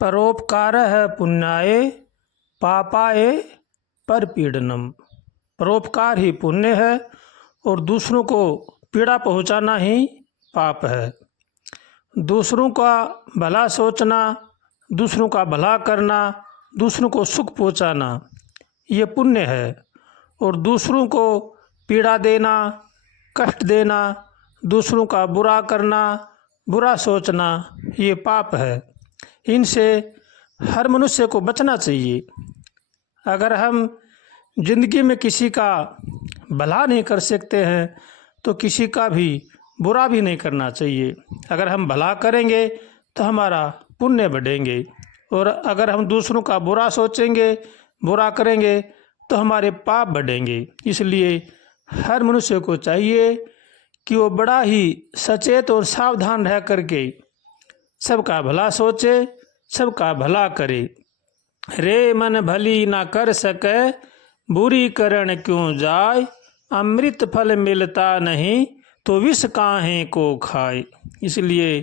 परोपकारः पुण्याय पापाय परपीडनम। परोपकार ही पुण्य है और दूसरों को पीड़ा पहुंचाना ही पाप है। दूसरों का भला सोचना, दूसरों का भला करना, दूसरों को सुख पहुंचाना ये पुण्य है और दूसरों को पीड़ा देना, कष्ट देना, दूसरों का बुरा करना, बुरा सोचना ये पाप है। इनसे हर मनुष्य को बचना चाहिए। अगर हम जिंदगी में किसी का भला नहीं कर सकते हैं तो किसी का भी बुरा भी नहीं करना चाहिए। अगर हम भला करेंगे तो हमारा पुण्य बढ़ेंगे और अगर हम दूसरों का बुरा सोचेंगे, बुरा करेंगे तो हमारे पाप बढ़ेंगे। इसलिए हर मनुष्य को चाहिए कि वो बड़ा ही सचेत और सावधान रह करके सबका भला सोचे, सबका भला करे। रे मन भली ना कर सके, बुरी करण क्यों जाय, अमृत फल मिलता नहीं तो विष काहे को खाए। इसलिए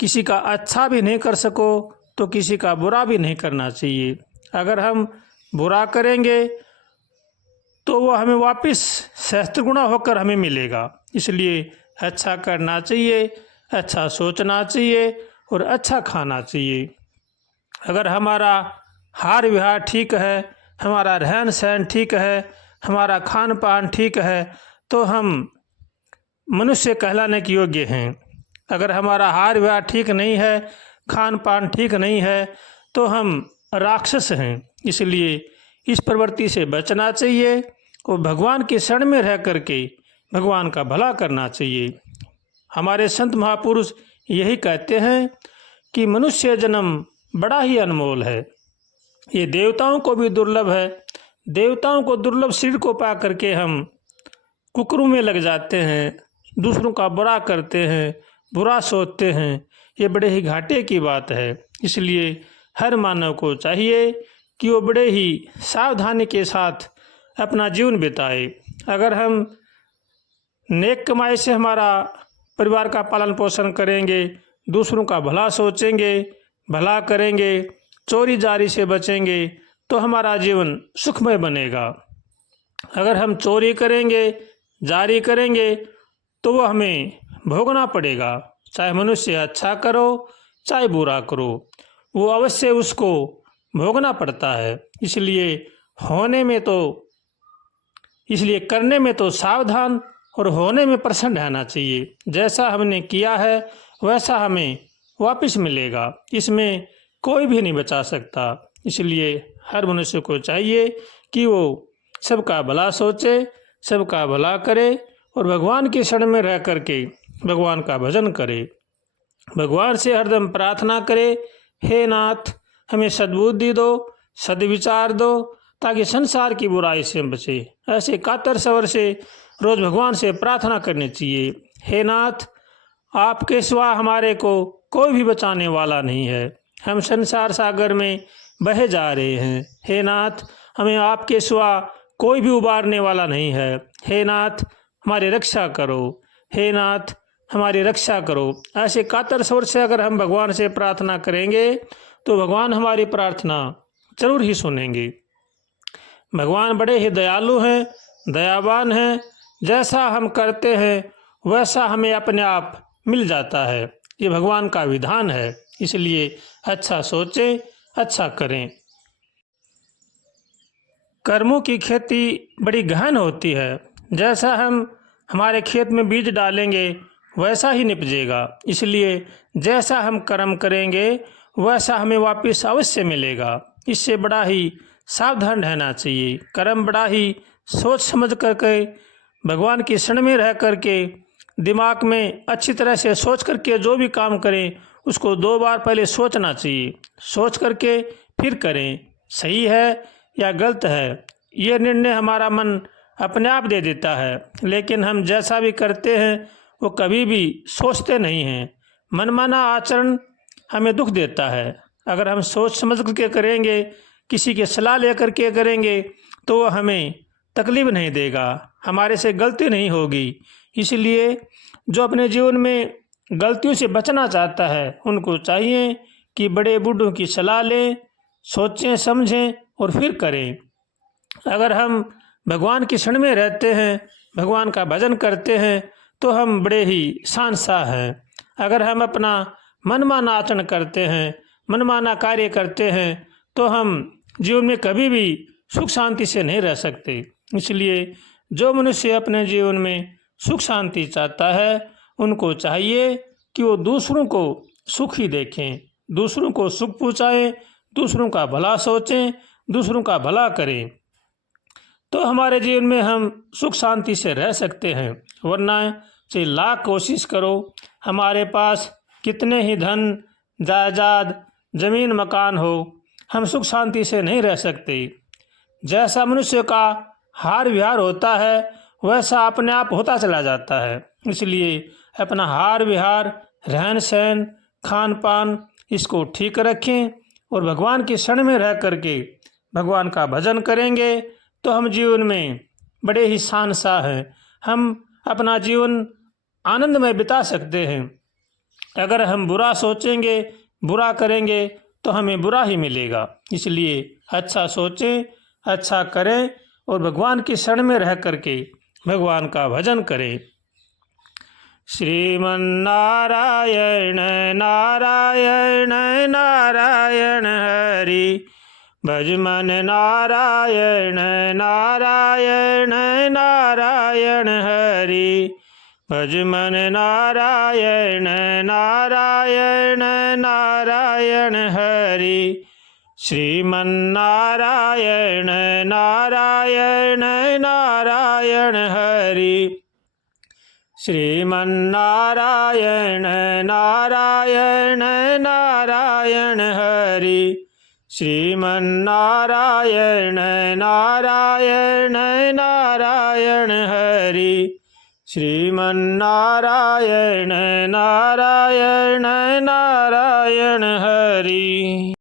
किसी का अच्छा भी नहीं कर सको तो किसी का बुरा भी नहीं करना चाहिए। अगर हम बुरा करेंगे तो वो हमें वापस सहस्त्र होकर हमें मिलेगा। इसलिए अच्छा करना चाहिए, अच्छा सोचना चाहिए और अच्छा खाना चाहिए। अगर हमारा हार व्यवहार ठीक है, हमारा रहन सहन ठीक है, हमारा खान पान ठीक है तो हम मनुष्य कहलाने के योग्य हैं। अगर हमारा हार व्यवहार ठीक नहीं है, खान पान ठीक नहीं है तो हम राक्षस हैं। इसलिए इस प्रवृत्ति से बचना चाहिए और भगवान के शरण में रह करके भगवान का भला करना चाहिए। हमारे संत महापुरुष यही कहते हैं कि मनुष्य जन्म बड़ा ही अनमोल है, ये देवताओं को भी दुर्लभ है। देवताओं को दुर्लभ शरीर को पा करके हम कुकरों में लग जाते हैं, दूसरों का बुरा करते हैं, बुरा सोचते हैं। ये बड़े ही घाटे की बात है। इसलिए हर मानव को चाहिए कि वो बड़े ही सावधानी के साथ अपना जीवन बिताए। अगर हम नेक कमाई से हमारा परिवार का पालन पोषण करेंगे, दूसरों का भला सोचेंगे, भला करेंगे, चोरी जारी से बचेंगे तो हमारा जीवन सुखमय बनेगा। अगर हम चोरी करेंगे, जारी करेंगे तो वो हमें भोगना पड़ेगा। चाहे मनुष्य अच्छा करो चाहे बुरा करो, वो अवश्य उसको भोगना पड़ता है। इसलिए करने में तो सावधान और होने में प्रसन्न रहना चाहिए। जैसा हमने किया है वैसा हमें वापस मिलेगा, इसमें कोई भी नहीं बचा सकता। इसलिए हर मनुष्य को चाहिए कि वो सबका भला सोचे, सबका भला करे और भगवान की शरण में रह करके भगवान का भजन करे। भगवान से हरदम प्रार्थना करे, हे नाथ हमें सद्बुद्धि दो, सद्विचार दो ताकि संसार की बुराई से बचे। ऐसे कातर सवर से रोज भगवान से प्रार्थना करनी चाहिए। हे नाथ आपके सिवा हमारे को कोई भी बचाने वाला नहीं है, हम संसार सागर में बहे जा रहे हैं। हे नाथ हमें आपके सिवा कोई भी उबारने वाला नहीं है। हे नाथ हमारी रक्षा करो, हे नाथ हमारी रक्षा करो। ऐसे कातर स्वर से अगर हम भगवान से प्रार्थना करेंगे तो भगवान हमारी प्रार्थना जरूर ही सुनेंगे। भगवान बड़े ही दयालु हैं, दयावान हैं। जैसा हम करते हैं वैसा हमें अपने आप मिल जाता है, ये भगवान का विधान है। इसलिए अच्छा सोचें, अच्छा करें। कर्मों की खेती बड़ी गहन होती है। जैसा हम हमारे खेत में बीज डालेंगे वैसा ही निपजेगा। इसलिए जैसा हम कर्म करेंगे वैसा हमें वापस अवश्य मिलेगा। इससे बड़ा ही सावधान रहना चाहिए। कर्म बड़ा ही सोच समझ करके भगवान की शरण में रह करके दिमाग में अच्छी तरह से सोच करके जो भी काम करें उसको 2 बार पहले सोचना चाहिए। सोच करके फिर करें, सही है या गलत है ये निर्णय हमारा मन अपने आप दे देता है। लेकिन हम जैसा भी करते हैं वो कभी भी सोचते नहीं हैं। मनमाना आचरण हमें दुख देता है। अगर हम सोच समझ करके करेंगे, किसी की सलाह लेकर के करेंगे तो वो हमें तकलीफ नहीं देगा, हमारे से गलती नहीं होगी। इसलिए जो अपने जीवन में गलतियों से बचना चाहता है उनको चाहिए कि बड़े बूढ़ों की सलाह लें, सोचें समझें और फिर करें। अगर हम भगवान की शरण में रहते हैं, भगवान का भजन करते हैं, तो हम बड़े ही शानशाह हैं। अगर हम अपना मनमाना आचरण करते हैं, मनमाना कार्य करते हैं, तो हम जीवन में कभी भी सुख शांति से नहीं रह सकते। इसलिए जो मनुष्य अपने जीवन में सुख शांति चाहता है, उनको चाहिए कि वो दूसरों को सुखी देखें, दूसरों को सुख पहुँचाएं, दूसरों का भला सोचें, दूसरों का भला करें, तो हमारे जीवन में हम सुख शांति से रह सकते हैं। वरना चाहे लाख कोशिश करो, हमारे पास कितने ही धन जायदाद जमीन मकान हो, हम सुख शांति से नहीं रह सकते। जैसा मनुष्य का हार विहार होता है, वैसा अपने आप होता चला जाता है। इसलिए अपना हार विहार, रहन सहन, खान पान, इसको ठीक रखें और भगवान की शरण में रह करके भगवान का भजन करेंगे तो हम जीवन में बड़े ही शानशाह हैं। हम अपना जीवन आनंदमय बिता सकते हैं। अगर हम बुरा सोचेंगे, बुरा करेंगे, तो हमें बुरा ही मिलेगा। इसलिए अच्छा सोचें, अच्छा करें और भगवान की शरण में रह करके भगवान का भजन करें। श्रीमन्नारायण नारायण नारायण हरि, भज मन नारायण नारायण नारायण हरि, भज मन नारायण नारायण नारायण हरि। श्रीमन्नारायण नारायण नारायण हरि, श्रीमन्नारायण नारायण नारायण हरि, श्रीमन्नारायण नारायण नारायण हरि, श्रीमन्नारायण नारायण नारायण हरि।